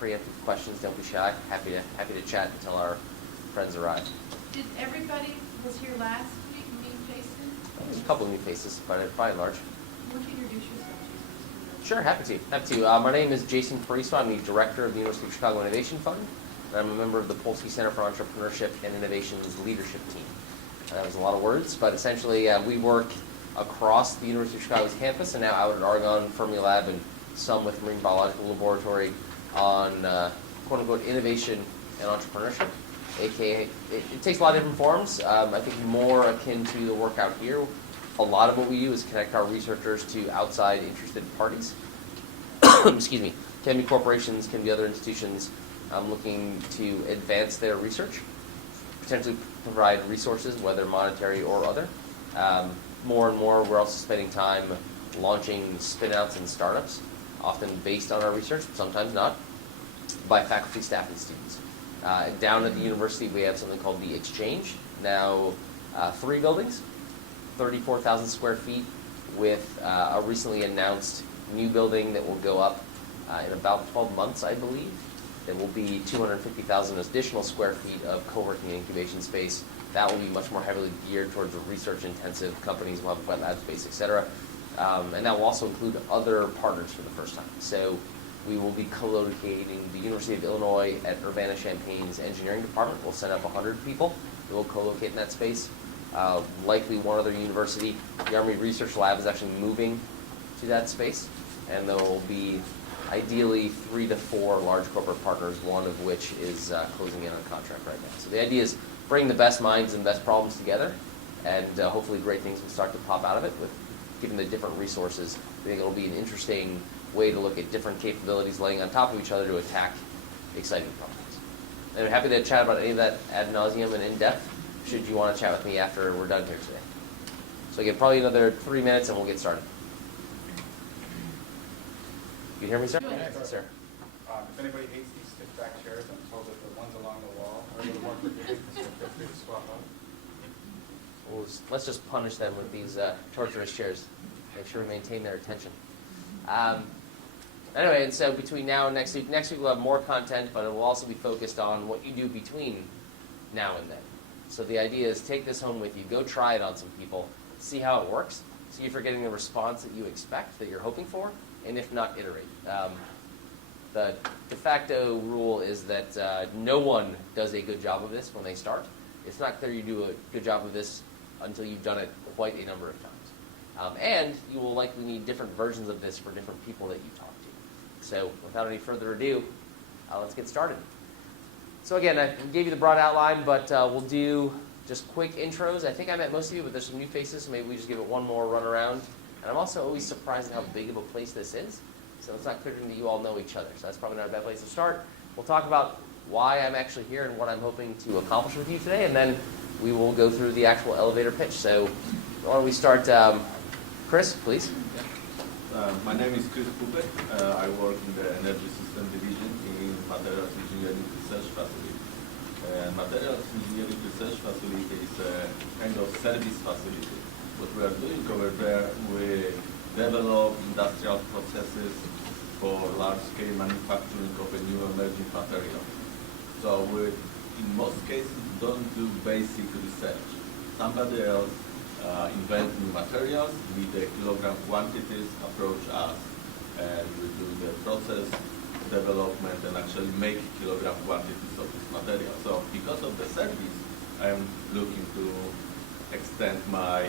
preemptive questions, don't be shy. Happy to chat until our friends arrive. Did everybody was here last week meet faces? There's a couple of new faces, but by and large. Would you introduce yourself, Jason? Sure, happy to. My name is Jason Pariso. I'm the director of the University of Chicago Innovation Fund, and I'm a member of the Polsky Center for Entrepreneurship and Innovation's leadership team. That was a lot of words, but essentially we work across the University of Chicago's campus and now out at Argonne, Fermilab, and some with Marine Biological Laboratory on quote-unquote innovation and entrepreneurship, aka it takes a lot of different forms. I think more akin to the work out here. A lot of what we do is connect our researchers to outside interested parties. Excuse me. Can be corporations, can be other institutions looking to advance their research, potentially provide resources, whether monetary or other. More and more, we're also spending time launching spin-outs and startups, often based on our research, sometimes not, by faculty, staff, and students. Down at the university, we have something called the Exchange, now 3 buildings, 34,000 square feet, with a recently announced new building that will go up in about 12 months, I believe. There will be 250,000 additional square feet of co-working and incubation space. That will be much more heavily geared towards the research-intensive companies. We'll have wet lab space, et cetera. And that will also include other partners for the first time. So we will be co-locating the University of Illinois at Urbana-Champaign's engineering department. We'll set up 100 people who will co-locate in that space. Likely one other university. The Army Research Lab is actually moving to that space. And there will be ideally 3 to 4 large corporate partners, one of which is closing in on contract right now. So the idea is bring the best minds and best problems together, and hopefully great things will start to pop out of it. With given the different resources, I think it'll be an interesting way to look at different capabilities laying on top of each other to attack exciting problems. And I'm happy to chat about any of that ad nauseum and in depth, should you want to chat with me after we're done here today. So again, probably another 3 minutes and we'll get started. You hear me, sir? Yes, sir. If anybody hates these stiff back chairs, I'm told that the ones along the wall are a little more forgiving, so feel free to swap out. Well, let's just punish them with these torturous chairs. Make sure we maintain their attention. Anyway, and so between now and next week we'll have more content, but it will also be focused on what you do between now and then. So the idea is take this home with you, go try it on some people, see how it works, see if you're getting the response that you expect, that you're hoping for, and if not, iterate. The de facto rule is that no one does a good job of this when they start. It's not clear you do a good job of this until you've done it quite a number of times. And you will likely need different versions of this for different people that you talk to. So without any further ado, let's get started. So again, I gave you the broad outline, but we'll do just quick intros. I think I met most of you, but there's some new faces, so maybe we just give it one more run around. And I'm also always surprised at how big of a place this is. So it's not clear to me that you all know each other. So that's probably not a bad place to start. We'll talk about why I'm actually here and what I'm hoping to accomplish with you today, and then we will go through the actual elevator pitch. So why don't we start? Chris, please. My name is Chris Kubek. I work in the Energy System Division in Materials Engineering Research Facility. Materials Engineering Research Facility is a kind of service facility. What we are doing over there, we develop industrial processes for large-scale manufacturing of a new emerging material. So we, in most cases, don't do basic research. Somebody else invent new materials, with the kilogram quantities, approach us, and we do the process development and actually make kilogram quantities of this material. So because of the service, I am looking to extend my,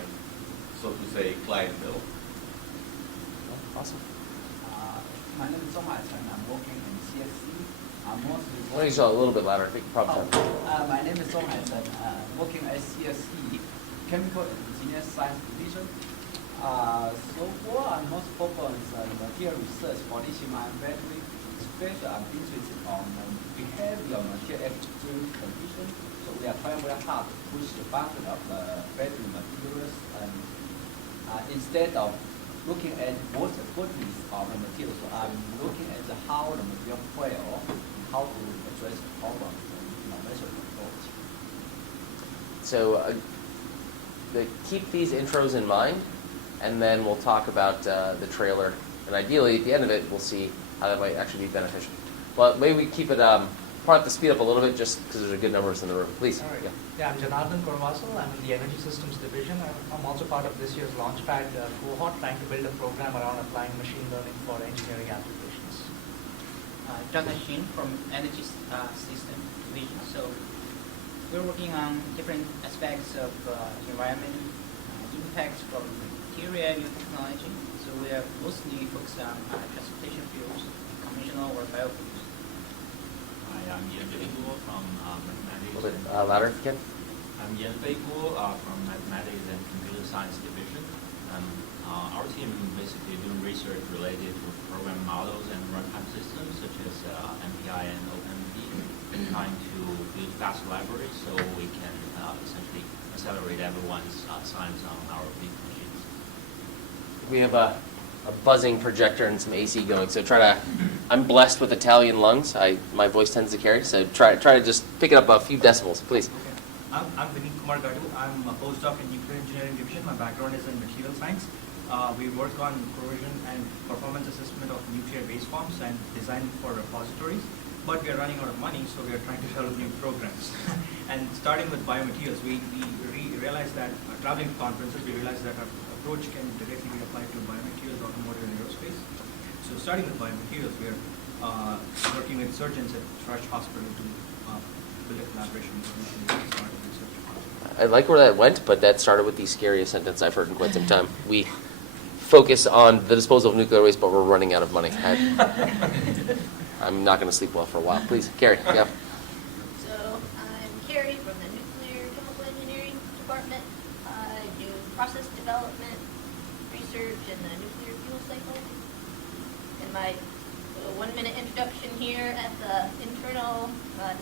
so to say, clientele. Awesome. My name is Song and I'm working in CSC. I'm mostly Why don't you talk a little bit louder? I think you probably my name is Song and working at CSC, Chemical Engineer Science Division. So far, I'm most focused on material research. For lithium ion battery, especially I'm interested on the behavior of material at extreme conditions. So we are trying very hard to push the boundary of the battery materials, and instead of looking at what the goodness of the material, so I'm looking at how the material fail, how to address the problems and measure controls. So keep these intros in mind, and then we'll talk about the trailer. And ideally, at the end of it, we'll see how that might actually be beneficial. Well, maybe we keep it, probably have to speed up a little bit just because there's a good number of us in the room. Please. All right. Yeah. Yeah, I'm Janardhan Korvasu. I'm in the Energy Systems Division. I'm also part of this year's Launchpad cohort, trying to build a program around applying machine learning for engineering applications. Jonathan Shin from Energy System Division. So we're working on different aspects of environment impacts from material new technology. So we are mostly focused on transportation fuels, conventional or biofuels. Hi, I'm Yan Guo from A Mathematics. little bit louder if you can. I'm Yan Guo from Mathematics and Computer Science Division. Our team basically doing research related to program models and runtime systems such as MPI and OpenMP, trying to build fast libraries so we can essentially accelerate everyone's science on our big machines. We have a buzzing projector and some AC going, so I'm blessed with Italian lungs. My voice tends to carry, so try to just pick it up a few decibels, please. Okay. I'm Vineet Kumar Gadu. I'm a postdoc in Nuclear Engineering Division. My background is in material science. We work on corrosion and performance assessment of nuclear waste forms and design for repositories. But we are running out of money, so we are trying to develop new programs. And starting with biomaterials, we realized that traveling to conferences, we realized that our approach can directly be applied to biomaterials, automotive, and aerospace. So starting with biomaterials, we are working with surgeons at Thrush Hospital to build a collaboration with start a research project. I like where that went, but that started with the scariest sentence I've heard in quite some time. We focus on the disposal of nuclear waste, but we're running out of money. I'm not going to sleep well for a while. Please, Carrie. Yeah. So I'm Carrie from the Nuclear Chemical Engineering Department. I do process development, research in the nuclear fuel cycle. And my little 1-minute introduction here at the internal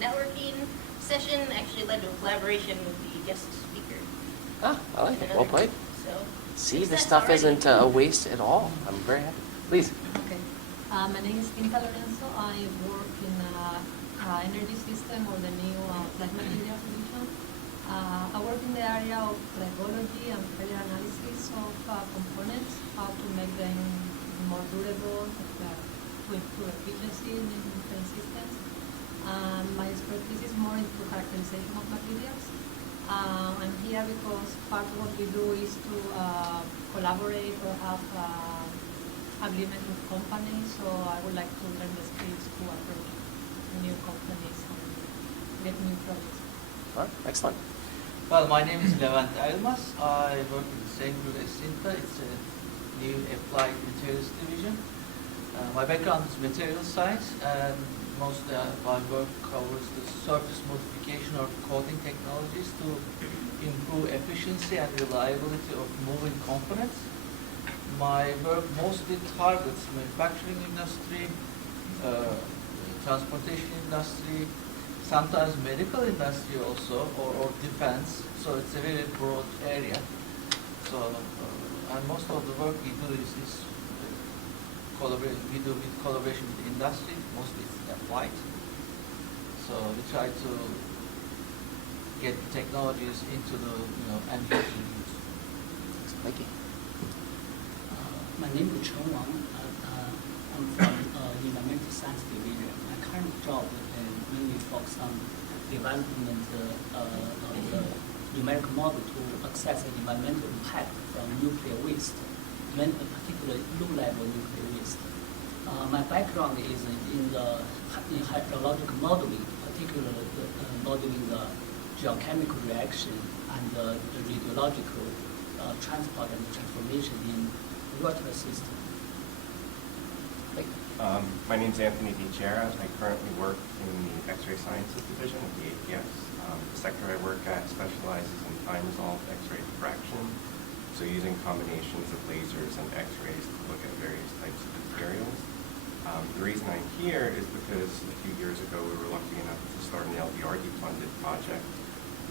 networking session actually led to a collaboration with the guest speaker. Ah, I like it. Well played. So See, this success stuff already. isn't a waste at all. I'm very happy. Please. Okay. My name is Quinta Lorenzo. I work in energy system or the new plant material division. I work in the area of tribology and failure analysis of components, how to make them more durable, to improve efficiency in different systems. My expertise is more into characterization of materials. I'm here because part of what we do is to collaborate or have agreement with companies, so I would like to learn the skills to approach new companies and get new projects. All right, excellent. Well, my name is Levant Almas. I work in the same group as Sinta. It's a new applied materials division. My background is material science, and mostly my work covers the surface modification or coating technologies to improve efficiency and reliability of moving components. My work mostly targets manufacturing industry, transportation industry, sometimes medical industry also, or defense. So it's a very broad area. So and most of the work we do is collaboration with industry, mostly it's applied. So we try to get technologies into the end user use. Thank you. My name is Chen Wang. I'm from Environmental Science Division. My current job mainly focuses on development of the numerical model to assess the environmental impact from nuclear waste, particularly low-level nuclear waste. My background is in hydrological modeling, particularly modeling the geochemical reaction and the radiological transport and transformation in water system. My name is Anthony DiChiara. I currently work in the X-ray Sciences Division of the APS. The sector I work at specializes in time-resolved X-ray diffraction, so using combinations of lasers and X-rays to look at various types of materials. The reason I'm here is because a few years ago we were lucky enough to start an LBRD-funded project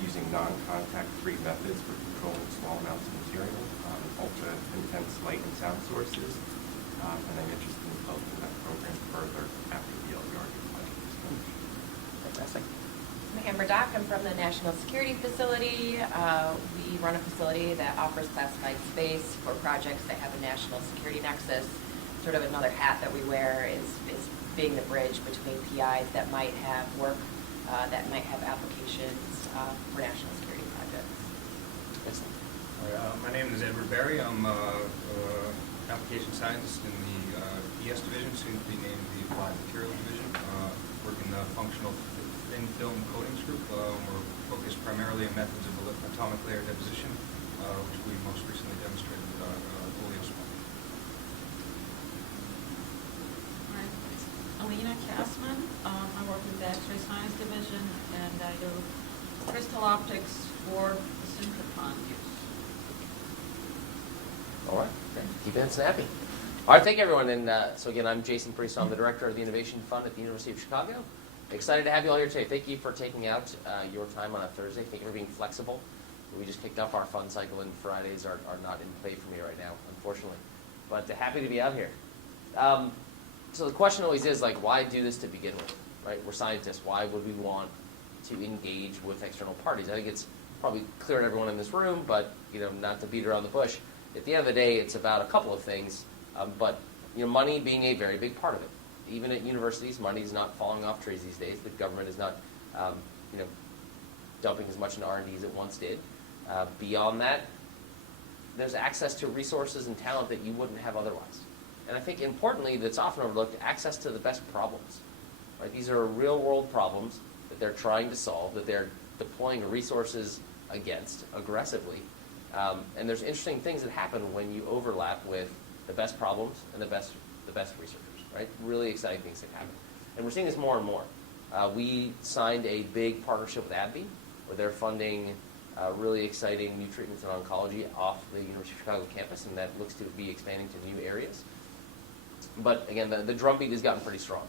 using non-contact-free methods for controlling small amounts of material, ultra-intense light and sound sources, and I'm interested in developing that program further after the LBRD project is finished. Fantastic. I'm Amber Dock. I'm from the National Security Facility. We run a facility that offers classified space for projects that have a national security nexus. Sort of another hat that we wear is being the bridge between PIs that might have work, that might have applications for national security projects. Excellent. My name is Edward Barry. I'm application scientist in the ES division, soon to be named the Applied Materials division. Work in the functional thin film coatings group. We're focused primarily on methods of atomic layer deposition, which we most recently demonstrated with oleospun. Alina Kassman. I work in the X-ray Science Division, and I do crystal optics for the synchrotron use. All right, great. Keep it snappy. All right, thank you, everyone. And so again, I'm Jason Priest. I'm the director of the Innovation Fund at the University of Chicago. Excited to have you all here today. Thank you for taking out your time on a Thursday. Thank you for being flexible. We just kicked off our fund cycle, and Fridays are not in play for me right now, unfortunately. But happy to be out here. So the question always is, like, why do this to begin with, right? We're scientists. Why would we want to engage with external parties? I think it's probably clear to everyone in this room, but, not to beat around the bush. At the end of the day, it's about a couple of things, but money being a very big part of it. Even at universities, money is not falling off trees these days. The government is not, dumping as much in R&D as it once did. Beyond that, there's access to resources and talent that you wouldn't have otherwise. And I think importantly, that's often overlooked, access to the best problems. Right? These are real-world problems that they're trying to solve, that they're deploying resources against aggressively. And there's interesting things that happen when you overlap with the best problems and the best researchers, right? Really exciting things that happen. And we're seeing this more and more. We signed a big partnership with AbbVie, where they're funding really exciting new treatments in oncology off the University of Chicago campus, and that looks to be expanding to new areas. But again, the drumbeat has gotten pretty strong.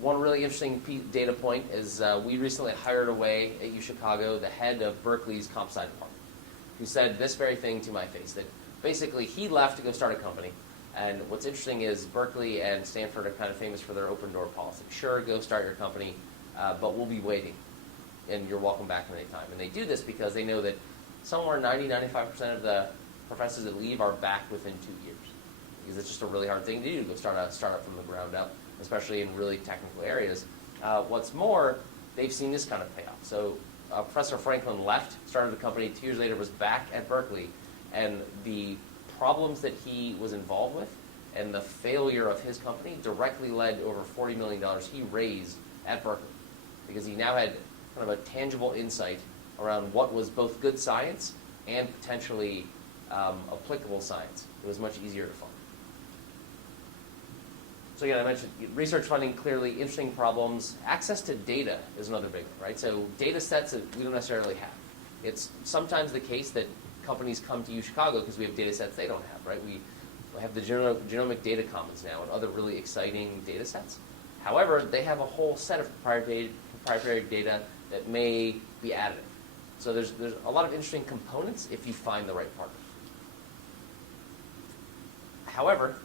One really interesting data point is we recently hired away at U Chicago the head of Berkeley's comp sci department, who said this very thing to my face, that basically he left to go start a company. And what's interesting is Berkeley and Stanford are kind of famous for their open door policy. Sure, go start your company, but we'll be waiting, and you're welcome back at any time. And they do this because they know that somewhere 90-95% of the professors that leave are back within 2 years. Because it's just a really hard thing to do, to go start a startup from the ground up, especially in really technical areas. What's more, they've seen this kind of payoff. So Professor Franklin left, started a company, 2 years later was back at Berkeley, and the problems that he was involved with and the failure of his company directly led to over $40 million he raised at Berkeley, because he now had kind of a tangible insight around what was both good science and potentially applicable science. It was much easier to fund. So again, I mentioned research funding, clearly interesting problems. Access to data is another big one, right? So data sets that we don't necessarily have. It's sometimes the case that companies come to U Chicago because we have data sets they don't have, right? We have the genomic data commons now and other really exciting data sets. However, they have a whole set of proprietary data that may be additive. So there's a lot of interesting components if you find the right partner. However,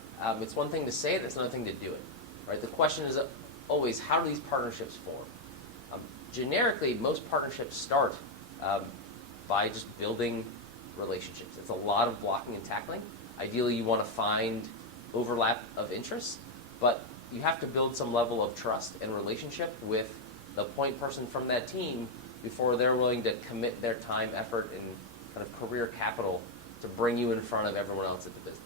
it's one thing to say it, it's another thing to do it. Right? The question is always, how do these partnerships form? Generically, most partnerships start by just building relationships. It's a lot of blocking and tackling. Ideally, you want to find overlap of interests, but you have to build some level of trust and relationship with the point person from that team before they're willing to commit their time, effort, and kind of career capital to bring you in front of everyone else at the business.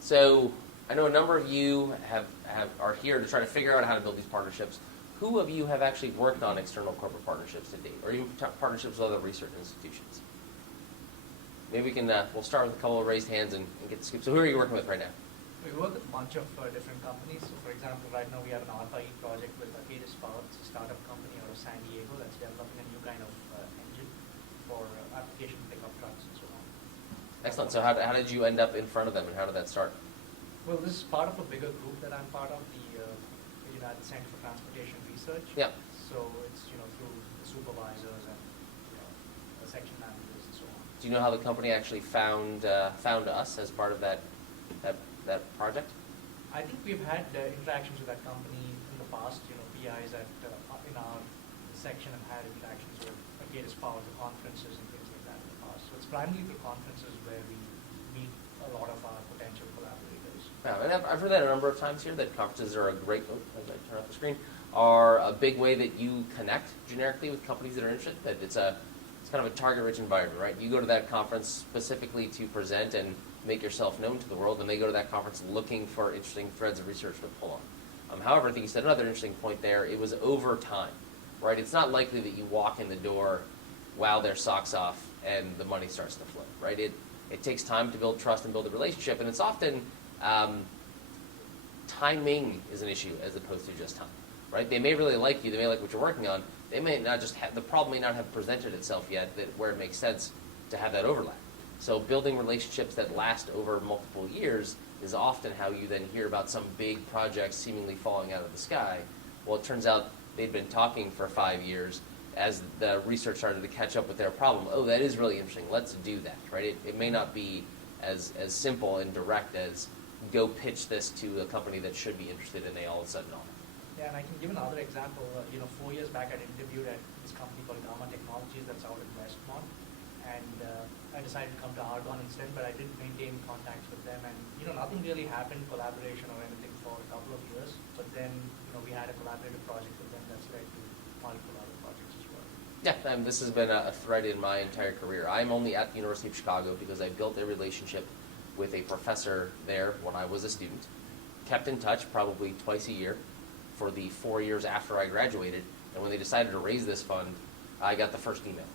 So I know a number of you are here to try to figure out how to build these partnerships. Who of you have actually worked on external corporate partnerships to date, or even partnerships with other research institutions? Maybe we can, we'll start with a couple of raised hands and get the scoop. So who are you working with right now? We work with a bunch of different companies. So for example, right now we have an RFIE project with Arcadis Power. It's a startup company out of San Diego that's developing a new kind of engine for application pickup trucks and so on. Excellent. So how did you end up in front of them, and how did that start? Well, this is part of a bigger group that I'm part of, the United Center for Transportation Research. Yeah. So it's through the supervisors and the section managers and so on. Do you know how the company actually found us as part of that project? I think we've had interactions with that company in the past. PIs in our section have had interactions with Arcadis Power to conferences and things like that in the past. So it's primarily through conferences where we meet a lot of our potential collaborators. Yeah, and I've heard that a number of times here, that conferences are a great, as I turn off the screen, are a big way that you connect generically with companies that are interested, that it's kind of a target-rich environment, right? You go to that conference specifically to present and make yourself known to the world, and they go to that conference looking for interesting threads of research to pull on. However, I think you said another interesting point there. It was over time, right? It's not likely that you walk in the door, wow their socks off, and the money starts to flow, right? It takes time to build trust and build a relationship, and it's often timing is an issue as opposed to just time, right? They may really like you, they may like what you're working on. They may not just have, the problem may not have presented itself yet where it makes sense to have that overlap. So building relationships that last over multiple years is often how you then hear about some big project seemingly falling out of the sky. Well, it turns out they'd been talking for 5 years. As the research started to catch up with their problem, oh, that is really interesting, let's do that, right? It may not be as simple and direct as go pitch this to a company that should be interested, and they all of a sudden are. Yeah, and I can give another example. 4 years back, I interviewed at this company called Gamma Technologies that's out in Westmont, and I decided to come to Argonne instead, but I didn't maintain contacts with them, and nothing really happened, collaboration or anything, for a couple of years. But then we had a collaborative project with them that's led to multiple other projects as well. Yeah, and this has been a thread in my entire career. I'm only at the University of Chicago because I built a relationship with a professor there when I was a student, kept in touch probably twice a year for the 4 years after I graduated, and when they decided to raise this fund, I got the first email.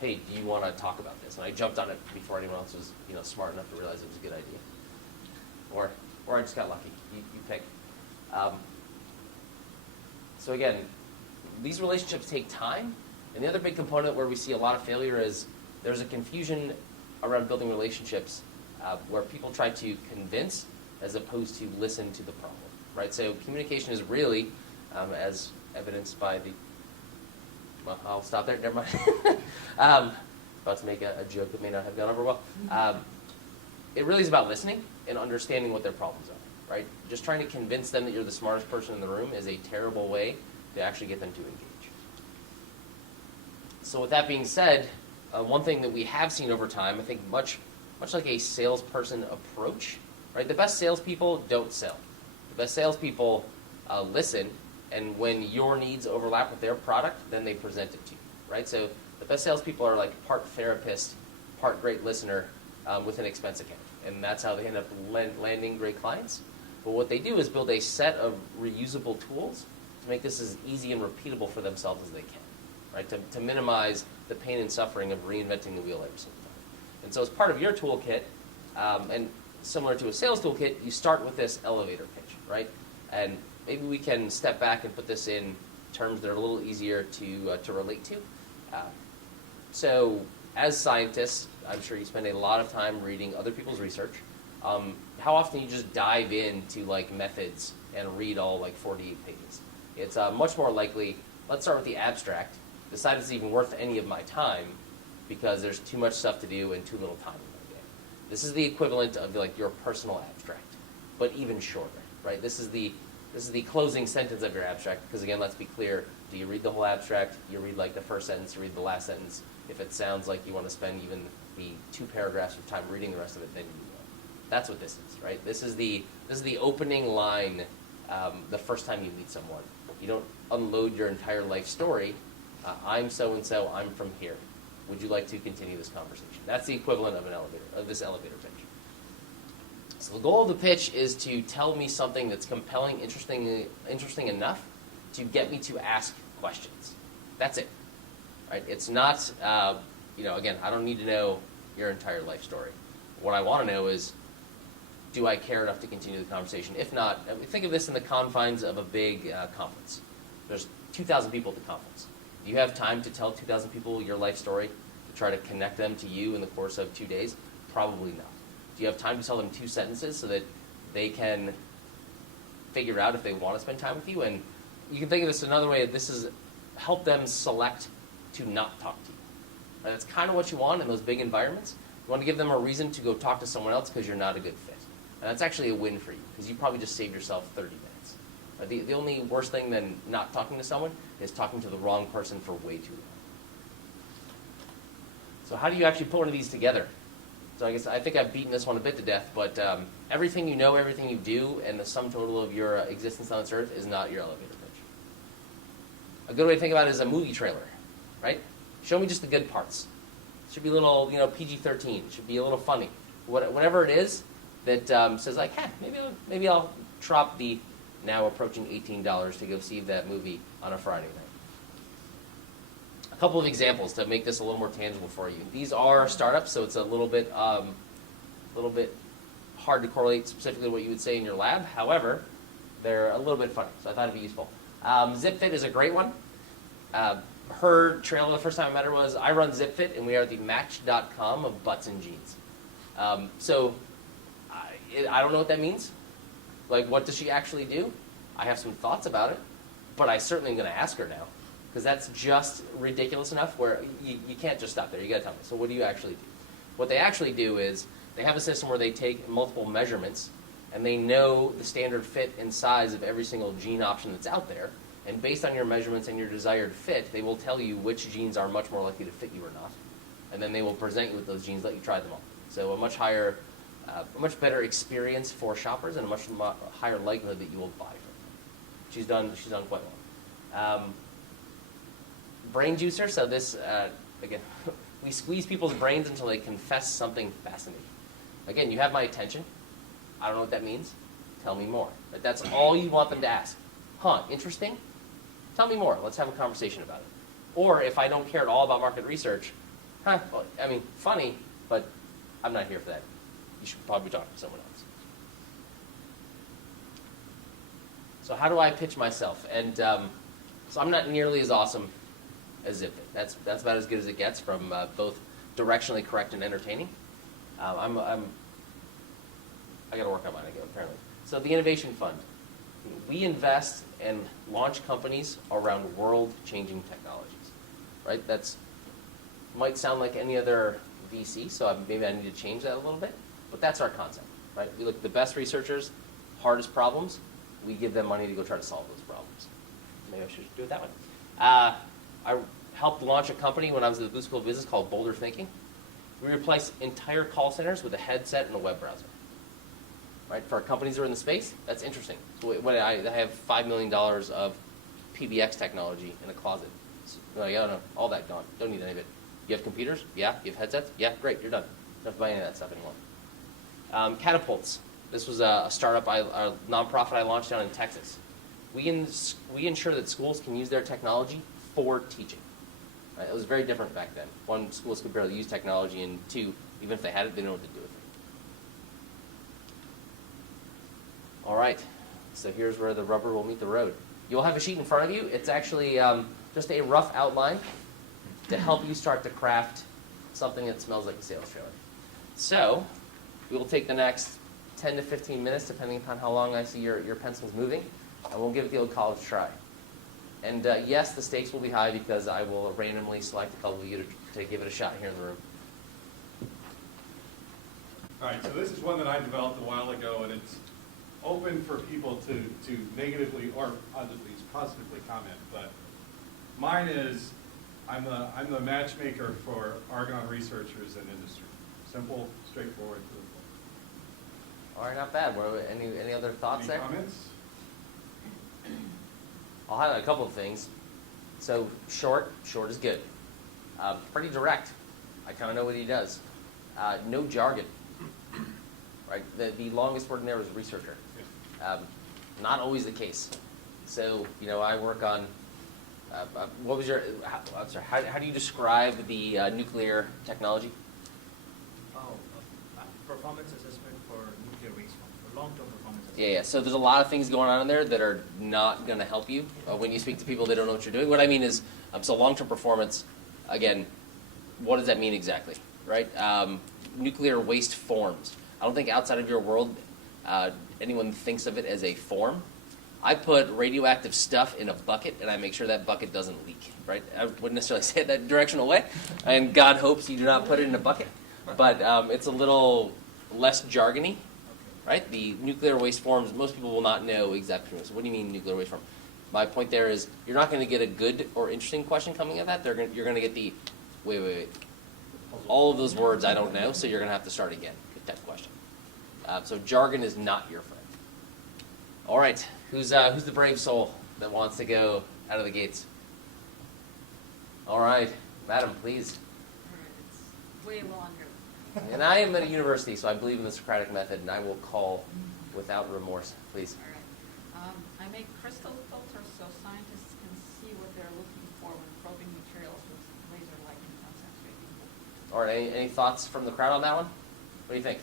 Hey, do you want to talk about this? And I jumped on it before anyone else was smart enough to realize it was a good idea. Or I just got lucky. You pick. So again, these relationships take time, and the other big component where we see a lot of failure is there's a confusion around building relationships where people try to convince as opposed to listen to the problem, right? So communication is really, as evidenced by the, well, I'll stop there, never mind. About to make a joke that may not have gone over well. It really is about listening and understanding what their problems are, right? Just trying to convince them that you're the smartest person in the room is a terrible way to actually get them to engage. So with that being said, one thing that we have seen over time, I think much like a salesperson approach, right? The best salespeople don't sell. The best salespeople listen, and when your needs overlap with their product, then they present it to you, right? So the best salespeople are like part therapist, part great listener with an expense account, and that's how they end up landing great clients. But what they do is build a set of reusable tools to make this as easy and repeatable for themselves as they can, right? To minimize the pain and suffering of reinventing the wheel every single time. And so as part of your toolkit, and similar to a sales toolkit, you start with this elevator pitch, right? And maybe we can step back and put this in terms that are a little easier to relate to. So as scientists, I'm sure you spend a lot of time reading other people's research. How often you just dive into like methods and read all like 48 pages? It's much more likely, let's start with the abstract, decide if it's even worth any of my time because there's too much stuff to do and too little time in my day. This is the equivalent of like your personal abstract, but even shorter, right? This is the closing sentence of your abstract, because again, let's be clear, do you read the whole abstract? You read like the first sentence, you read the last sentence. If it sounds like you want to spend even the 2 paragraphs of time reading the rest of it, then you will. That's what this is, right? This is the opening line the first time you meet someone. You don't unload your entire life story. I'm so-and-so, I'm from here. Would you like to continue this conversation? That's the equivalent of this elevator pitch. So the goal of the pitch is to tell me something that's compelling, interesting enough to get me to ask questions. That's it, right? It's not, again, I don't need to know your entire life story. What I want to know is, do I care enough to continue the conversation? If not, think of this in the confines of a big conference. There's 2,000 people at the conference. Do you have time to tell 2,000 people your life story, to try to connect them to you in the course of 2 days? Probably not. Do you have time to tell them 2 sentences so that they can figure out if they want to spend time with you? And you can think of this another way. This is help them select to not talk to you. And that's kind of what you want in those big environments. You want to give them a reason to go talk to someone else because you're not a good fit. And that's actually a win for you, because you probably just saved yourself 30 minutes. The only worse thing than not talking to someone is talking to the wrong person for way too long. So how do you actually put one of these together? It's So I think I've beaten this one a bit to death, but everything you know, everything you do, and the sum total of your existence on this earth is not your elevator pitch. A good way to think about it is a movie trailer, right? Show me just the good parts. It should be a little, PG-13. It should be a little funny. Whatever it is that says like, hey, maybe I'll drop the now approaching $18 to go see that movie on a Friday night. A couple of examples to make this a little more tangible for you. These are startups, so it's a little bit hard to correlate specifically what you would say in your lab. However, they're a little bit funny, so I thought it'd be useful. ZipFit is a great one. Her trailer, the first time I met her was, I run ZipFit, and we are the Match.com of butts and jeans. So I don't know what that means. Like, what does she actually do? I have some thoughts about it, but I certainly am going to ask her now, because that's just ridiculous enough where you can't just stop there. You got to tell me. So what do you actually do? What they actually do is they have a system where they take multiple measurements, and they know the standard fit and size of every single gene option that's out there. And based on your measurements and your desired fit, they will tell you which genes are much more likely to fit you or not. And then they will present you with those genes, let you try them all. So a much better experience for shoppers, and a much higher likelihood that you will buy from them. She's done quite well. Brain juicer. So this again, we squeeze people's brains until they confess something fascinating. Again, you have my attention. I don't know what that means. Tell me more. But that's all you want them to ask. Huh? Interesting. Tell me more. Let's have a conversation about it. Or if I don't care at all about market research, well, funny, but I'm not here for that. You should probably talk to someone else. So how do I pitch myself? And so I'm not nearly as awesome as ZipFit. That's about as good as it gets from both directionally correct and entertaining. I got to work on mine again, apparently. So the Innovation Fund. We invest and launch companies around world-changing technologies, right? That's might sound like any other VC, so maybe I need to change that a little bit, but that's our concept, right? We look at the best researchers, hardest problems, we give them money to go try to solve those problems. Maybe I should do it that way. I helped launch a company when I was at the Blue School of Business called Bolder Thinking. We replaced entire call centers with a headset and a web browser. Right? For companies that are in the space, that's interesting. So I have $5 million of PBX technology in a closet. So, no, all that gone. Don't need any of it. You have computers? Yeah. You have headsets? Yeah. Great. You're done. Don't have to buy any of that stuff anymore. Catapults. This was a startup, a nonprofit I launched down in Texas. We ensure that schools can use their technology for teaching. Right? It was very different back then. One, schools could barely use technology, and two, even if they had it, they didn't know what to do with it. All right, so here's where the rubber will meet the road. You'll have a sheet in front of you. It's actually just a rough outline to help you start to craft something that smells like a sales trailer. So we will take the next 10 to 15 minutes, depending upon how long I see your pencils moving, and we'll give it the old college try. And yes, the stakes will be high because I will randomly select a couple of you to give it a shot here in the room. All right, so this is one that I developed a while ago, and it's open for people to negatively or at least positively comment. But mine is, I'm the matchmaker for Argonne researchers and industry. Simple, straightforward, to the point. All right, not bad. Any other thoughts there? Any comments? I'll highlight a couple of things. So short is good. Pretty direct. I kind of know what he does. No jargon. Right. The longest word in there was researcher. Not always the case. So I work on. What was your? I'm sorry. How do you describe the nuclear technology? Performance assessment for nuclear waste for long-term performance assessment. Yeah. So there's a lot of things going on in there that are not going to help you when you speak to people that don't know what you're doing. What I mean is, so long-term performance. Again, what does that mean exactly? Right. Nuclear waste forms. I don't think outside of your world anyone thinks of it as a form. I put radioactive stuff in a bucket, and I make sure that bucket doesn't leak. Right? I wouldn't necessarily say it that directional way, and God hopes you do not put it in a bucket. But it's a little less jargony, right? The nuclear waste forms, most people will not know exactly. So what do you mean nuclear waste form? My point there is you're not going to get a good or interesting question coming at that. You're going to get the, wait. All of those words I don't know, so you're going to have to start again. Good type of question. So jargon is not your friend. All right, who's the brave soul that wants to go out of the gates? All right, madam, please. It's way well under. And I am at a university, so I believe in the Socratic Method, and I will call without remorse, please. All right. I make crystal filters so scientists can see what they're looking for when probing materials with laser-like intense X-ray beam. All right, any thoughts from the crowd on that one? What do you think?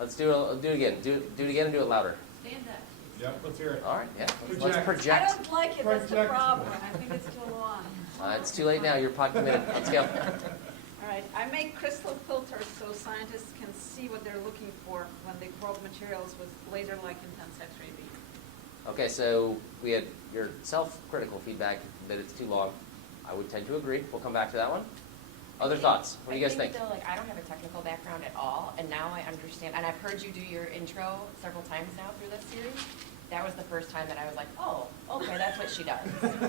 Let's do it again. Do it again and do it louder. Stand up. Yep, let's hear it. All right, yeah. Let's Project. I project. don't like it, that's the Project. problem. I think it's too long. It's too late now. You're pot committed. Let's go. All right, I make crystal filters so scientists can see what they're looking for when they probe materials with laser-like intense X-ray beam. Okay, so we had your self-critical feedback that it's too long. I would tend to agree. We'll come back to that one. Other thoughts? What do you guys think? Though, like, I don't have a technical background at all, and now I understand. And I've heard you do your intro several times now through this series. That was the first time that I was like, oh, okay, that's what she does.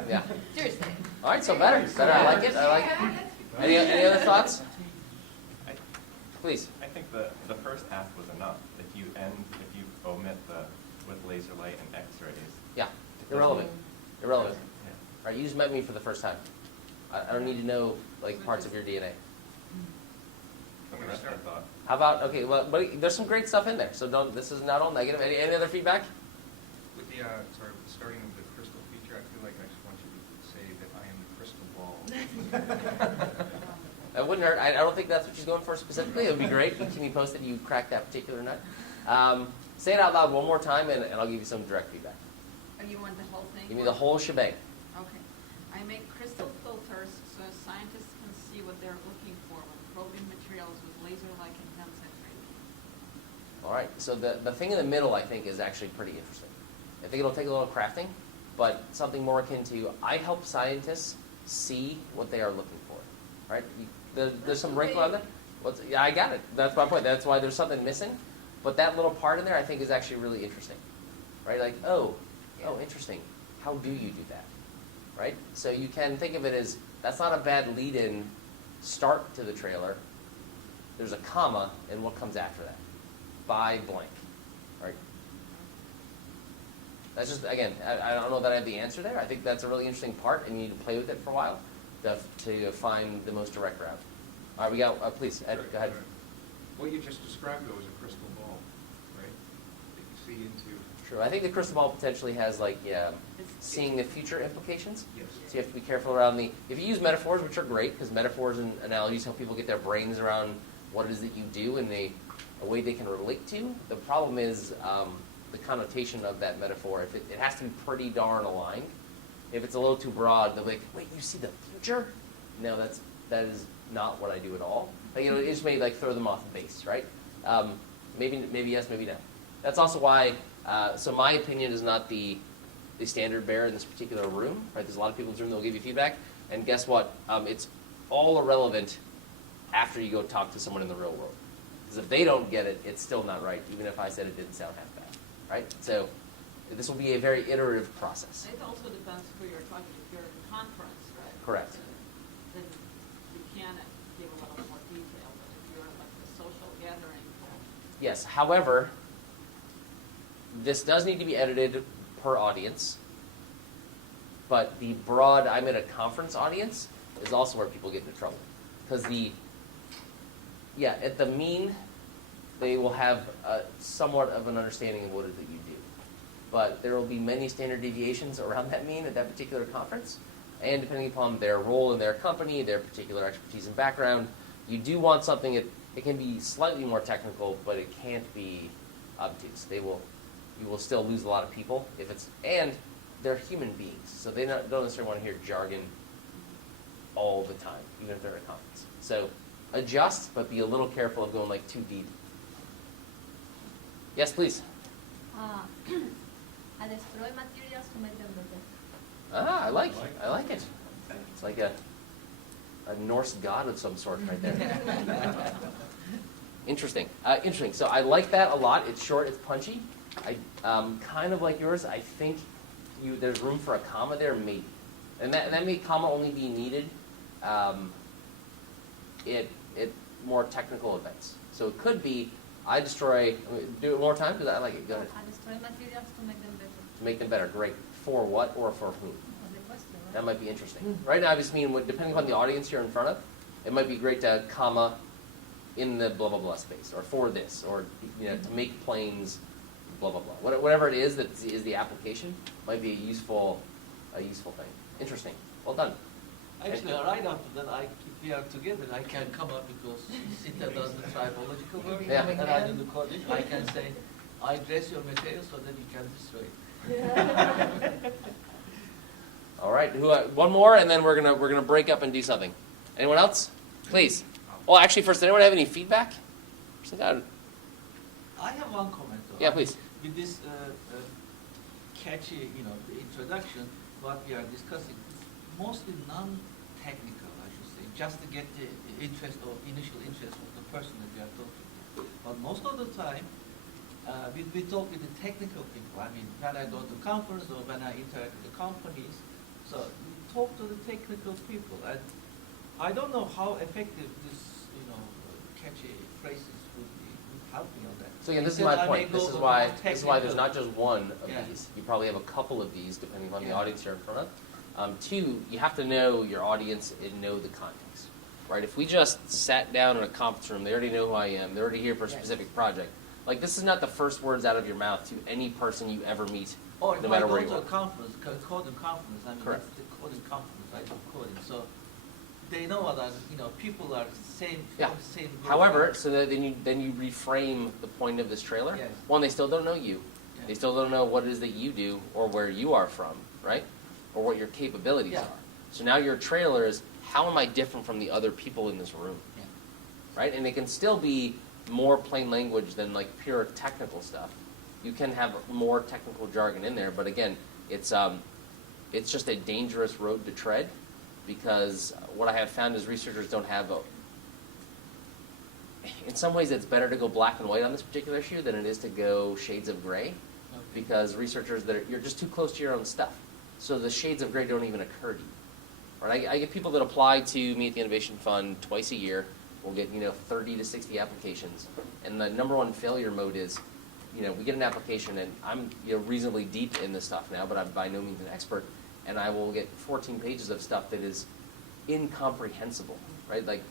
Yeah. Seriously. All right, so better. Better. I like it. I like it. Any other thoughts? Please. I think the first half was enough. If you omit the with laser light and X-rays. Yeah. Irrelevant. Irrelevant. Yeah. All right, you just met me for the first time. I don't need to know like parts of your DNA. The rest I thought. How about but there's some great stuff in there. So don't. This is not all negative. Any other feedback? With the, starting with the crystal feature, I feel like I just want you to say that I am the crystal ball. That wouldn't hurt. I don't think that's what she's going for specifically. It would be great. Can you post that you cracked that particular nut? Say it out loud one more time, and I'll give you some direct feedback. Oh, you want the whole thing? Give me the whole shebang. Okay. I make crystal filters so scientists can see what they're looking for when probing materials with laser-like intense X-ray beam. All right. So the thing in the middle, I think, is actually pretty interesting. I think it'll take a little crafting, but something more akin to I help scientists see what they are looking for. Right? There's some wrinkle on there. Yeah, I got it. That's my point. That's why there's something missing. But that little part in there, I think, is actually really interesting. Right? Like, oh, interesting. How do you do that? Right? So you can think of it as that's not a bad lead-in start to the trailer. There's a comma, and what comes after that? By blank. Right? That's just, again, I don't know that I have the answer there. I think that's a really interesting part, and you need to play with it for a while to find the most direct route. All right, we got, please, Ed, go ahead. What you just described, though, is a crystal ball, right? That you see into. True. I think the crystal ball potentially has, like, seeing the future implications. Yes. So you have to be careful around if you use metaphors, which are great, because metaphors and analogies help people get their brains around what it is that you do and a way they can relate to. The problem is the connotation of that metaphor. If it has to be pretty darn aligned. If it's a little too broad, they're like, wait, you see the future? No, that is not what I do at all. Like, it just may like throw them off base, right? Maybe yes, maybe no. That's also why. So my opinion is not the standard bearer in this particular room. Right? There's a lot of people in this room that will give you feedback, and guess what? It's all irrelevant after you go talk to someone in the real world. Because if they don't get it, it's still not right, even if I said it didn't sound half bad, right? So this will be a very iterative process. It also depends who you're talking to. If you're in a conference, right? Correct. Then you can give a little more detail. But if you're like a social gathering, Yes. However, this does need to be edited per audience. But the broad, I'm at a conference audience is also where people get into trouble. Because at the mean, they will have somewhat of an understanding of what it is that you do. But there will be many standard deviations around that mean at that particular conference. And depending upon their role in their company, their particular expertise and background, you do want something that it can be slightly more technical, but it can't be obtuse. You will still lose a lot of people and they're human beings, so they don't necessarily want to hear jargon all the time, even if they're at a conference. So adjust, but be a little careful of going like too deep. Yes, please. I destroy materials to make them better. I like it. It's like a Norse god of some sort right there. Interesting. Interesting. So I like that a lot. It's short. It's punchy. I kind of like yours. I think there's room for a comma there, maybe, and that may comma only be needed it more technical events. So it could be, I destroy, do it one more time because I like it. Go ahead. I destroy materials to make them better. To make them better, great. For what or for whom? Was the question, right? That might be interesting. Right now, I just mean, depending on the audience you're in front of, it might be great to comma in the blah, blah, blah space, or for this, or to make planes, blah, blah, blah. Whatever it is that is the application might be a useful thing. Interesting. Well done. Actually, right after that, if we are together, I can come up because Sita does the tribological work, Yeah. and I do the coding. I can say, I dress your material so that you can destroy it. All right. One more, and then we're gonna break up and do something. Anyone else? Please. Well, actually, first, does anyone have any feedback? I have one comment. Though. Yeah, please. With this catchy, the introduction, what we are discussing, it's mostly non-technical, I should say, just to get the initial interest of the person that we are talking to. But most of the time, we talk with the technical people. I mean, when I go to conference or when I interact with the companies, so we talk to the technical people. And I don't know how effective this, catchy phrases would help me on that. So again, this is my point. This is why there's not just one of these. You probably have a couple of these depending on the audience you're in front of. Two, you have to know your audience and know the context, right? If we just sat down in a conference room, they already know who I am. They're already here for a specific project. Like, this is not the first words out of your mouth to any person you ever meet, Or no if matter I go where you to are. a conference, coding conference, I mean, Correct. it's the coding conference, I do coding. So they know what people are same. However, so that then you reframe the point of this trailer. Yes. One, they still don't know you. Yeah. They still don't know what it is that you do or where you are from, right? Or what your capabilities are. So now your trailer is, how am I different from the other people in this room? Yeah. Right? And it can still be more plain language than like pure technical stuff. You can have more technical jargon in there, but again, it's just a dangerous road to tread, because what I have found is researchers don't have in some ways it's better to go black and white on this particular issue than it is to go shades of gray, because researchers you're just too close to your own stuff. So the shades of gray don't even occur to you. Right? I get people that apply to me at the Innovation Fund twice a year. We'll get 30 to 60 applications, and the number one failure mode is, we get an application, and I'm reasonably deep in this stuff now, but I'm by no means an expert, and I will get 14 pages of stuff that is incomprehensible, right? Like,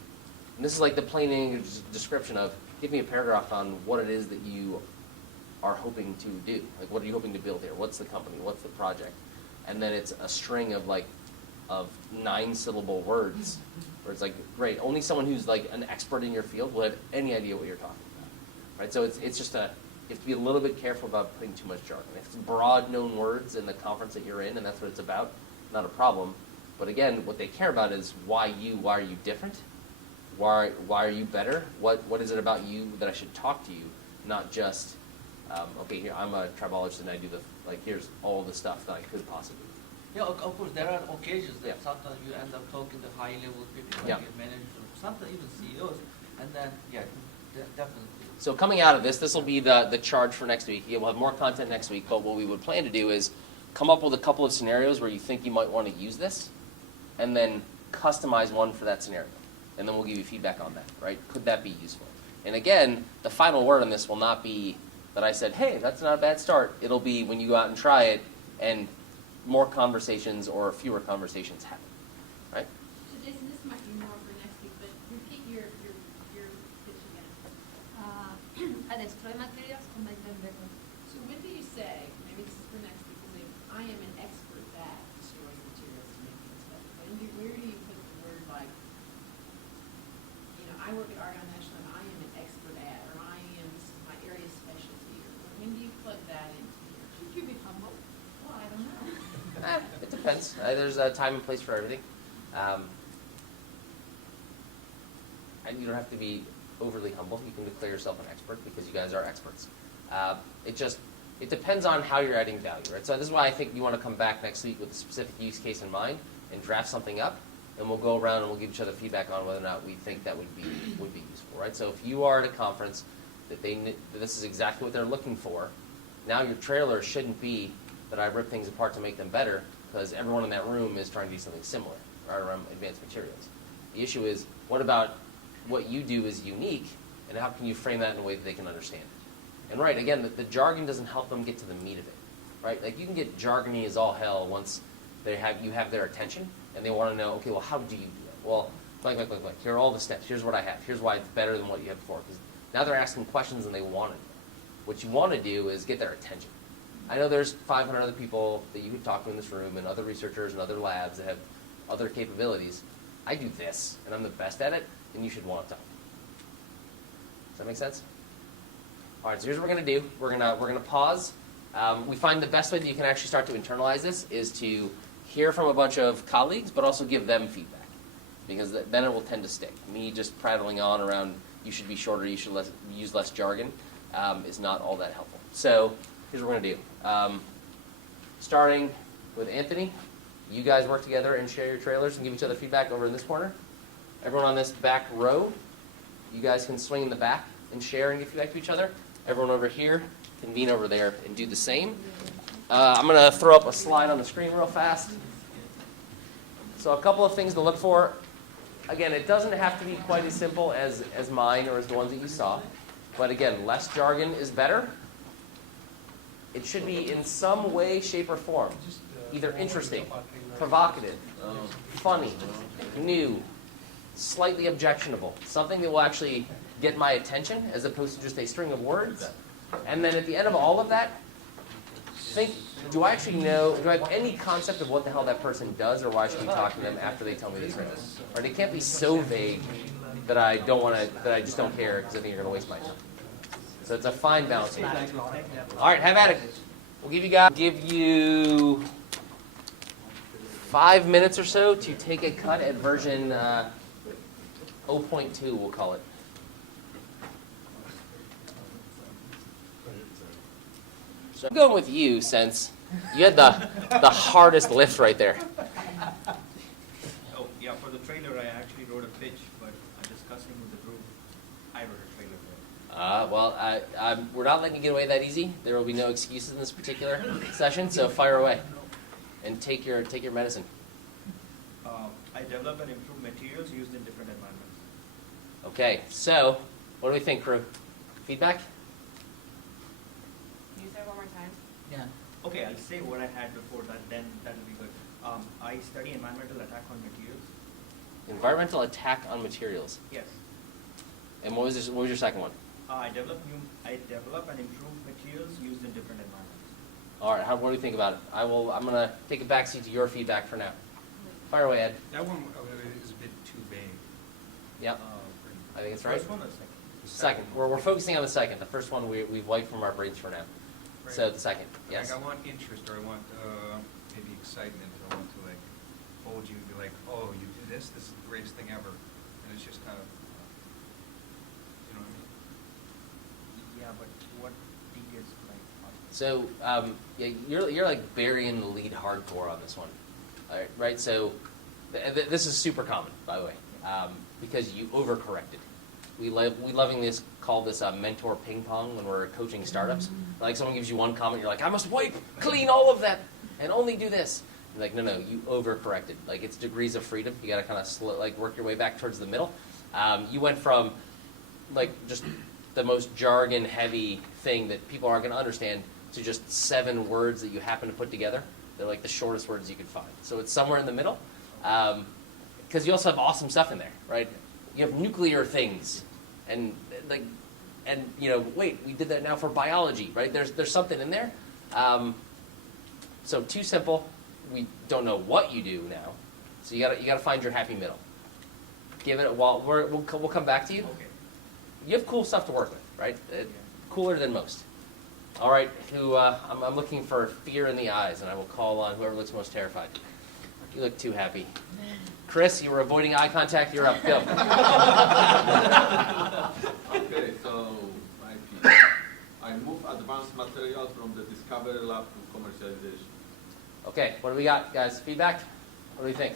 and this is like the plain English description of, give me a paragraph on what it is that you are hoping to do. Like, what are you hoping to build here? What's the company? What's the project? And then it's a string of 9-syllable words, where it's like, great, only someone who's like an expert in your field will have any idea what you're talking about, right? So it's just you have to be a little bit careful about putting too much jargon. If it's broad known words in the conference that you're in, and that's what it's about, not a problem. But again, what they care about is why are you different? Why are you better? What is it about you that I should talk to you, not just, okay, here, I'm a tribologist and I do here's all the stuff that I could possibly do. Yeah, of course, there are occasions that sometimes you end up talking to high-level people, like managers, sometimes even CEOs, and then, definitely. So coming out of this will be the charge for next week. We'll have more content next week, but what we would plan to do is come up with a couple of scenarios where you think you might want to use this, and then customize one for that scenario. And then we'll give you feedback on that, right? Could that be useful? And again, the final word on this will not be that I said, hey, that's not a bad start. It'll be when you go out and try it, and more conversations or fewer conversations happen, right? So Jason, this might be more for next week, but repeat your pitch again. I destroy materials to make them better. So when do you say, maybe this is for next week, because I am an expert at destroying materials to make things better. Where do you put the word like, I work at Argonne National and I am an expert at, or this is my area of specialty, or when do you plug that into here? Should you be humble? Well, I don't know. It depends. There's a time and place for everything. And you don't have to be overly humble. You can declare yourself an expert because you guys are experts. It depends on how you're adding value, right? So this is why I think you want to come back next week with a specific use case in mind and draft something up, and we'll go around and we'll give each other feedback on whether or not we think that would be useful, right? So if you are at a conference that this is exactly what they're looking for, now your trailer shouldn't be that I rip things apart to make them better, because everyone in that room is trying to do something similar, right, around advanced materials. The issue is, what about what you do is unique, and how can you frame that in a way that they can understand? And right, again, the jargon doesn't help them get to the meat of it, right? Like you can get jargony as all hell once you have their attention, and they want to know, okay, well, how do you do it? Well, like, here are all the steps. Here's what I have. Here's why it's better than what you had before. Because now they're asking questions and they want to know. What you want to do is get their attention. I know there's 500 other people that you could talk to in this room, and other researchers and other labs that have other capabilities. I do this, and I'm the best at it, and you should want to talk. Does that make sense? All right, so here's what we're going to do. We're gonna pause. We find the best way that you can actually start to internalize this is to hear from a bunch of colleagues, but also give them feedback, because then it will tend to stick. Me just prattling on around, you should be shorter, you should use less jargon, is not all that helpful. So here's what we're going to do. Starting with Anthony, you guys work together and share your trailers and give each other feedback over in this corner. Everyone on this back row, you guys can swing in the back and share and give feedback to each other. Everyone over here, convene over there and do the same. I'm going to throw up a slide on the screen real fast. So a couple of things to look for. Again, it doesn't have to be quite as simple as mine or as the ones that you saw. But again, less jargon is better. It should be in some way, shape, or form. Either interesting, provocative, funny, new, slightly objectionable. Something that will actually get my attention as opposed to just a string of words. And then at the end of all of that, think, do I actually know, do I have any concept of what the hell that person does, or why I should be talking to them after they tell me this? Or it can't be so vague that I just don't care because I think you're going to waste my time. So it's a fine balance. All right, have at it. We'll give you 5 minutes or so to take a cut at version 0.2, we'll call it. So I'm going with you since you had the hardest lift right there. Oh, yeah, for the trailer, I actually wrote a pitch, but I'm discussing with the group. I wrote a trailer there. Well, we're not letting you get away that easy. There will be no excuses in this particular session, so fire away and take your medicine. I develop and improve materials used in different environments. Okay, so what do we think, crew? Feedback? Can you say it one more time? Yeah. Okay, I'll say what I had before that, then that'll be good. I study environmental attack on materials. Environmental attack on materials. Yes. And what was your second one? I develop and improve materials used in different environments. All right, what do you think about it? I'm going to take a backseat to your feedback for now. Fire away, Ed. That one is a bit too vague. Yep, I think it's right. First one or second? Second. We're focusing on the second. The first one we've wiped from our brains for now. Right. So the second, yes. Like I want interest, or I want maybe excitement, or I want to like hold you and be like, oh, you do this is the greatest thing ever. And it's just kind of, you know what I mean? Yeah, but what details could I find? So you're like burying the lead hardcore on this one, all right? Right? So this is super common, by the way, because you overcorrected. We lovingly call this mentor ping pong when we're coaching startups. Like someone gives you one comment, you're like, I must wipe clean all of that and only do this. You're like, no, you overcorrected. Like it's degrees of freedom. You got to kind of work your way back towards the middle. You went from like just the most jargon heavy thing that people aren't going to understand to just 7 words that you happen to put together. They're like the shortest words you could find. So it's somewhere in the middle. Because you also have awesome stuff in there, right? You have nuclear things, and wait, we did that now for biology, right? There's something in there. So too simple. We don't know what you do now, so you gotta find your happy middle. Give it. We'll come back to you. Okay. You have cool stuff to work with, right? Cooler than most. All right. I'm looking for fear in the eyes, and I will call on whoever looks most terrified. You look too happy. Chris, you were avoiding eye contact. You're up. Go. Okay, so my piece. I move advanced materials from the discovery lab to commercialization. Okay, what do we got, guys? Feedback? What do you think?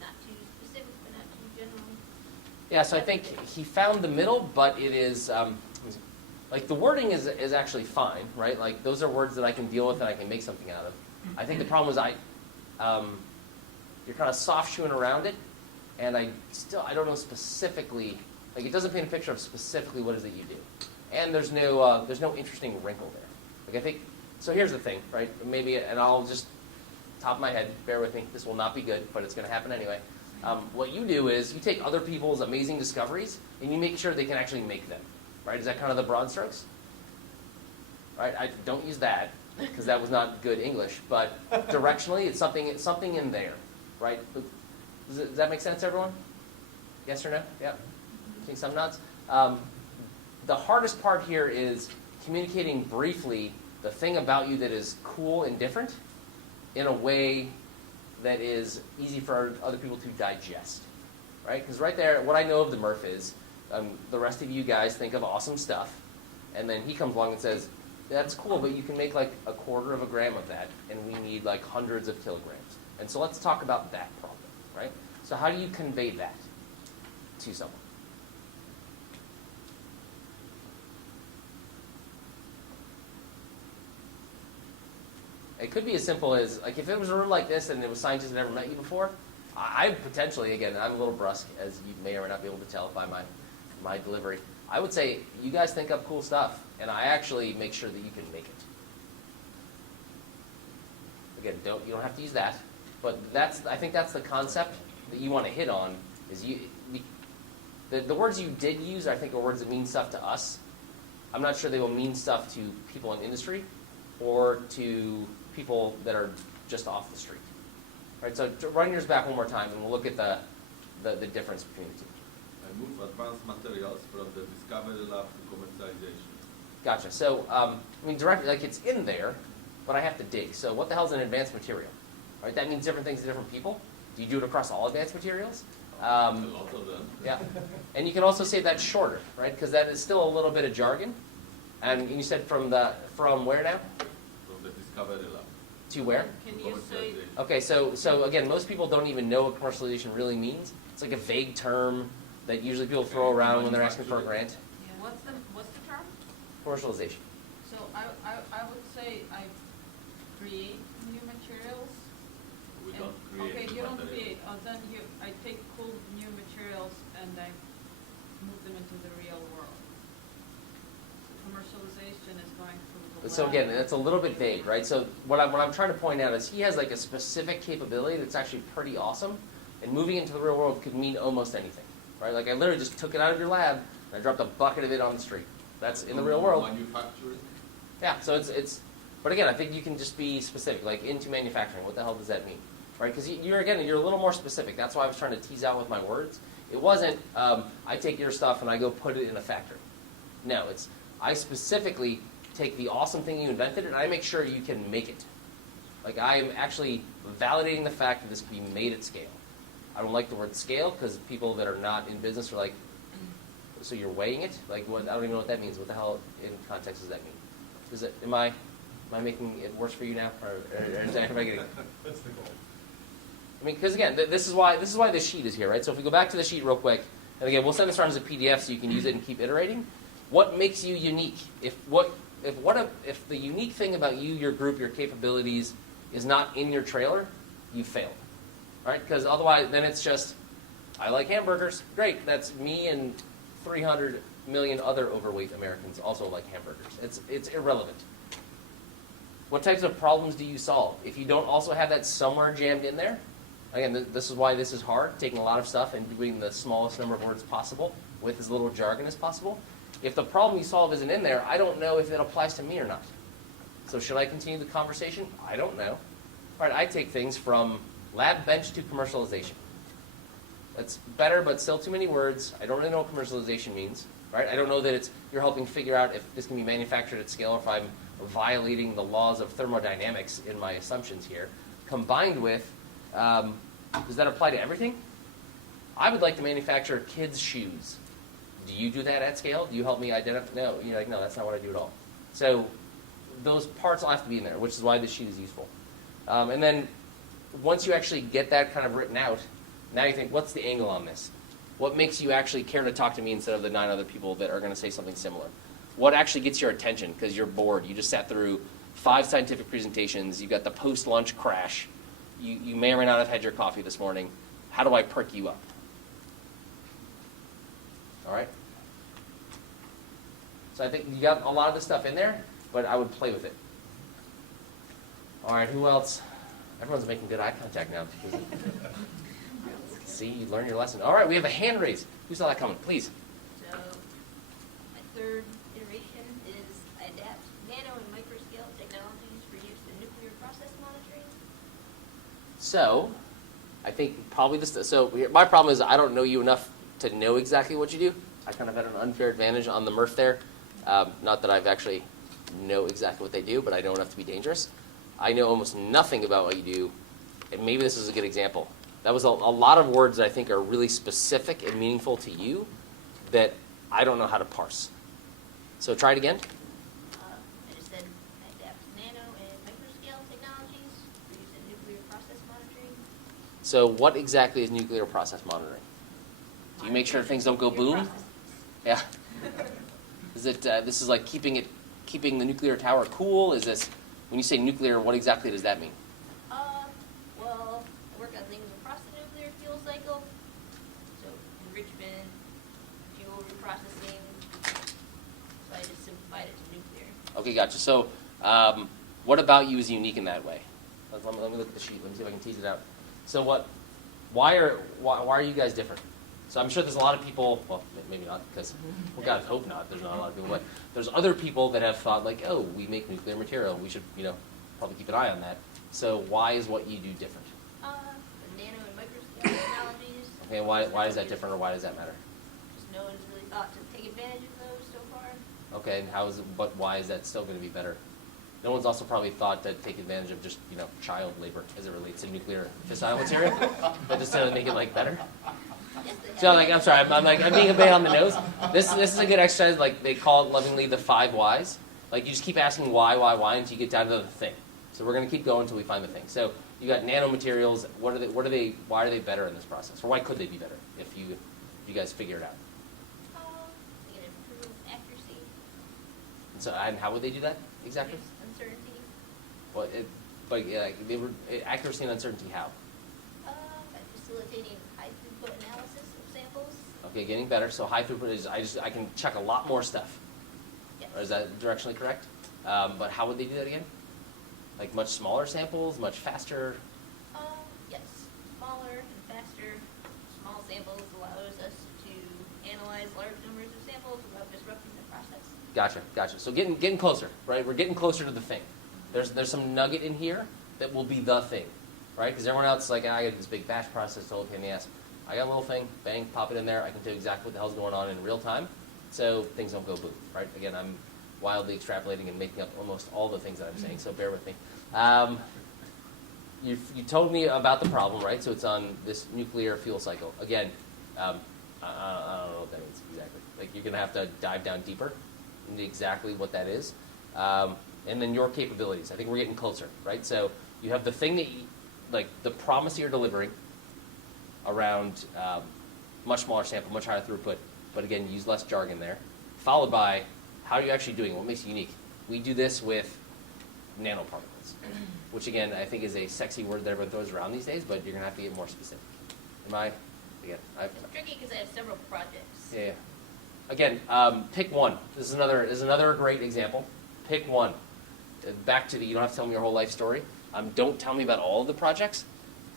Not too specific, but not too general. Yeah, so I think he found the middle, but it is, like the wording is actually fine, right? Like those are words that I can deal with and I can make something out of. I think the problem is you're kind of soft shoeing around it, and I don't know specifically, like it doesn't paint a picture of specifically what it is that you do. And there's no interesting wrinkle there. Like I think, so here's the thing, right? Maybe, and I'll just, top of my head, bear with me, this will not be good, but it's going to happen anyway. What you do is you take other people's amazing discoveries and you make sure they can actually make them, right? Is that kind of the broad strokes? Right? I don't use that because that was not good English, but directionally it's something in there, right? Does that make sense, everyone? Yes or no? Yeah. Think some nods. The hardest part here is communicating briefly the thing about you that is cool and different in a way that is easy for other people to digest, right? Because right there, what I know of the Murph is the rest of you guys think of awesome stuff, and then he comes along and says, that's cool, but you can make like 1/4 of a gram of that, and we need like hundreds of kilograms. And so let's talk about that problem, right? So how do you convey that to someone? It could be as simple as, like, if it was a room like this and it was scientists that never met you before, I potentially, again, I'm a little brusque, as you may or may not be able to tell by my delivery. I would say, you guys think up cool stuff, and I actually make sure that you can make it. Again, you don't have to use that, but I think that's the concept that you want to hit on, is the words you did use, I think, are words that mean stuff to us. I'm not sure they will mean stuff to people in industry or to people that are just off the street. Right, so run yours back one more time, and we'll look at the difference between the two. I move advanced materials from the discovery lab to commercialization. Gotcha. So, I mean, directly, like it's in there, but I have to dig. So what the hell is an advanced material? Right, that means different things to different people. Do you do it across all advanced materials? A lot of them. Yeah. And you can also say that's shorter, right? Because that is still a little bit of jargon. And you said from where now? From the discovery lab. To where? Can you say, Okay, so again, most people don't even know what commercialization really means. It's like a vague term that usually people throw around when they're asking for a grant. what's the term? Commercialization. So I would say I create new materials. We and- don't create Okay, you don't materials. create, then I take cool new materials and I move them into the real world. So commercialization is going through the So lab. again, that's a little bit vague, right? So what I'm trying to point out is he has like a specific capability that's actually pretty awesome, and moving into the real world could mean almost anything, right? Like I literally just took it out of your lab and I dropped a bucket of it on the street. That's in the real world. Manufacturing. Yeah, so it's, but again, I think you can just be specific, like into manufacturing. What the hell does that mean, right? Because you're a little more specific. That's why I was trying to tease out with my words. It wasn't I take your stuff and I go put it in a factory. No, it's I specifically take the awesome thing you invented and I make sure you can make it. Like I'm actually validating the fact that this can be made at scale. I don't like the word scale because people that are not in business are like, so you're weighing it? Like what? I don't even know what that means. What the hell in context does that mean? Is it? Am I making it worse for you now, or is everybody getting? That's the goal. I mean, because again, this is why this sheet is here, right? So if we go back to the sheet real quick, and again, we'll send this around as a PDF so you can use it and keep iterating. What makes you unique? If the unique thing about you, your group, your capabilities is not in your trailer, you failed, right? Because otherwise, then it's just, I like hamburgers. Great, that's me and 300 million other overweight Americans also like hamburgers. It's irrelevant. What types of problems do you solve? If you don't also have that somewhere jammed in there, again, this is why this is hard, taking a lot of stuff and doing the smallest number of words possible with as little jargon as possible. If the problem you solve isn't in there, I don't know if it applies to me or not. So should I continue the conversation? I don't know. All right, I take things from lab bench to commercialization. That's better, but still too many words. I don't really know what commercialization means, right? I don't know that you're helping figure out if this can be manufactured at scale or if I'm violating the laws of thermodynamics in my assumptions here. Combined with, does that apply to everything? I would like to manufacture kids' shoes. Do you do that at scale? Do you help me identify? No, you're like, no, that's not what I do at all. So those parts all have to be in there, which is why this sheet is useful. And then once you actually get that kind of written out, now you think, what's the angle on this? What makes you actually care to talk to me instead of the 9 other people that are going to say something similar? What actually gets your attention because you're bored? You just sat through 5 scientific presentations. You got the post-lunch crash. you may or may not have had your coffee this morning. How do I perk you up? All right? So I think you got a lot of the stuff in there, but I would play with it. All right, who else? Everyone's making good eye contact now. See, you learned your lesson. All right, we have a hand raise. Who saw that coming? Please. So, my third iteration is adapt nano and microscale technologies for use in nuclear process monitoring. So, I think probably this. So my problem is I don't know you enough to know exactly what you do. I kind of had an unfair advantage on the MRF there. Not that I've actually know exactly what they do, but I know enough to be dangerous. I know almost nothing about what you do, and maybe this is a good example. That was a lot of words that I think are really specific and meaningful to you that I don't know how to parse. So try it again. I just said adapt nano and microscale technologies for use in nuclear process monitoring. So what exactly is nuclear process monitoring? Do you make sure things don't go boom? Yeah. Is it this is like keeping the nuclear tower cool? Is this when you say nuclear? What exactly does that mean? Well, I work on things across the nuclear fuel cycle, so enrichment, fuel reprocessing. So I just simplified it to nuclear. Okay, gotcha. So what about you is unique in that way? Let me look at the sheet. Let me see if I can tease it out. So why are you guys different? So I'm sure there's a lot of people, well, maybe not, because, well, God, hope not, there's not a lot of people, but there's other people that have thought, like, oh, we make nuclear material, we should, probably keep an eye on that. So why is what you do different? The nano and microscale technologies. Okay, why is that different, or why does that matter? Just no one's really thought to take advantage of those so far. Okay, and why is that still going to be better? No one's also probably thought to take advantage of just, child labor as it relates to nuclear fissile material, but just to make it, like, better? So I'm sorry, I'm being a bit on the nose. This is a good exercise, like they call it lovingly the 5 whys. Like you just keep asking why until you get down to the thing. So we're going to keep going until we find the thing. So you got nanomaterials. Why are they better in this process? Or why could they be better if you guys figure it out? They can improve accuracy. And how would they do that exactly? Reduce uncertainty. Accuracy and uncertainty how? By facilitating high throughput analysis of samples. Okay, getting better. So high throughput is I can check a lot more stuff. Yes. Or is that directionally correct? But how would they do that again? Like much smaller samples, much faster? Yes. Smaller and faster. Small samples allows us to analyze large numbers of samples without disrupting the process. Gotcha. So getting closer, right? We're getting closer to the thing. There's some nugget in here that will be the thing, right? Because everyone else is like, I got this big batch process, totally pain in the ass. I got a little thing, bang, pop it in there. I can tell you exactly what the hell's going on in real time, so things don't go boom, right? Again, I'm wildly extrapolating and making up almost all the things that I'm saying, so bear with me. You told me about the problem, right? So it's on this nuclear fuel cycle. Again, I don't know what that means exactly. Like you're going to have to dive down deeper into exactly what that is. And then your capabilities. I think we're getting closer, right? So you have the thing that like the promise you're delivering around much smaller sample, much higher throughput, but again, use less jargon there, followed by how are you actually doing it? What makes you unique? We do this with nanoparticles, which again, I think is a sexy word that everyone throws around these days, but you're going to have to get more specific. It's tricky because I have several projects. Yeah. Again, pick one. This is another great example. Pick one. Back to you don't have to tell me your whole life story. Don't tell me about all of the projects.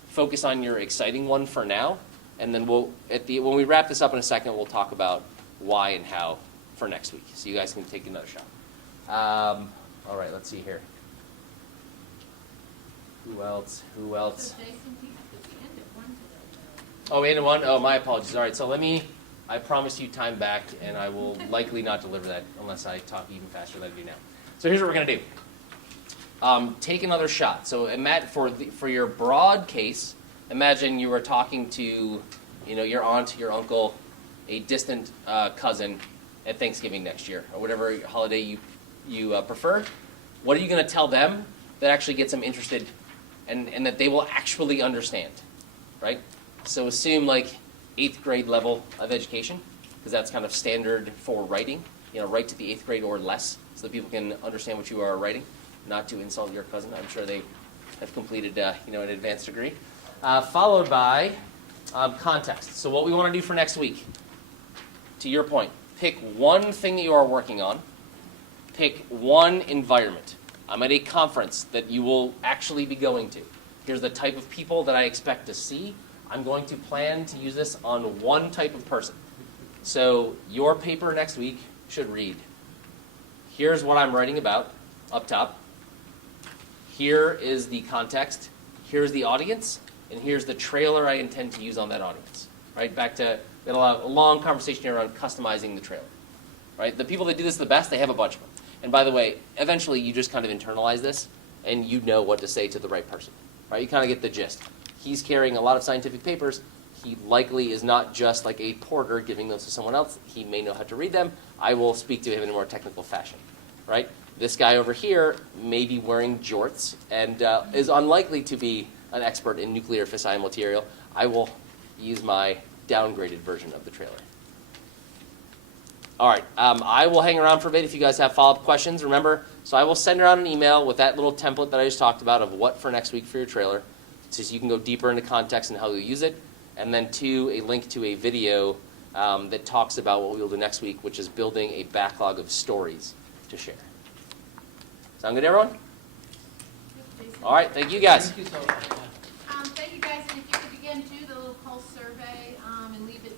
Focus on your exciting one for now, and then when we wrap this up in a second, we'll talk about why and how for next week. So you guys can take another shot. All right, let's see here. Who else? So Jason, we ended one today. Oh, we ended one? Oh, my apologies. All right, so I promise you time back, and I will likely not deliver that unless I talk even faster than I do now. So here's what we're going to do. Take another shot. So for your broad case, imagine you were talking to your aunt, your uncle, a distant cousin at Thanksgiving next year, or whatever holiday you prefer. What are you going to tell them that actually gets them interested and that they will actually understand, right? So assume like 8th grade level of education, because that's kind of standard for writing. Write to the 8th grade or less, so that people can understand what you are writing. Not to insult your cousin, I'm sure they have completed an advanced degree, followed by context. So what we want to do for next week, to your point, pick one thing that you are working on, pick one environment. I'm at a conference that you will actually be going to. Here's the type of people that I expect to see. I'm going to plan to use this on one type of person. So your paper next week should read, here's what I'm writing about up top. Here is the context. Here's the audience. And here's the trailer I intend to use on that audience. Right? Back to, we had a long conversation here around customizing the trailer. Right? The people that do this the best, they have a bunch of them. And by the way, eventually you just kind of internalize this, and you know what to say to the right person. Right? You kind of get the gist. He's carrying a lot of scientific papers. He likely is not just like a porter giving those to someone else. He may know how to read them. I will speak to him in a more technical fashion. Right? This guy over here may be wearing jorts and is unlikely to be an expert in nuclear fissile material. I will use my downgraded version of the trailer. All right, I will hang around for a bit if you guys have follow-up questions. Remember, so I will send around an email with that little template that I just talked about of what for next week for your trailer, so you can go deeper into context and how you'll use it. And then two, a link to a video that talks about what we'll do next week, which is building a backlog of stories to share. Sound good, everyone? All right, thank you guys. Thank you so much. Thank you guys, and if you could again do the little pulse survey and leave it